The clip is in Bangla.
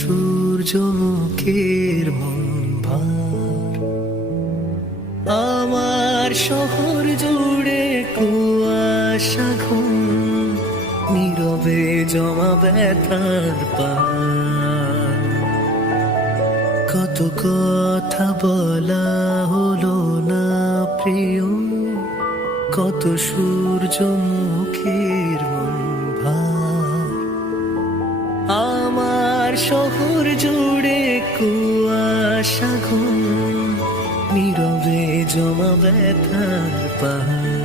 সূর্যমুখীর মন ভার। আমার শহর জুড়ে কুয়াশা ঘুম, নীরবে জমা ব্যথার পার। কত কথা বলা হলো না প্রিয়, কত সূর্যমুখীর মন ভার। আমার শহর জুড়ে কুয়াশা ঘুম, নীরবে জমা ব্যথার পাহাড়।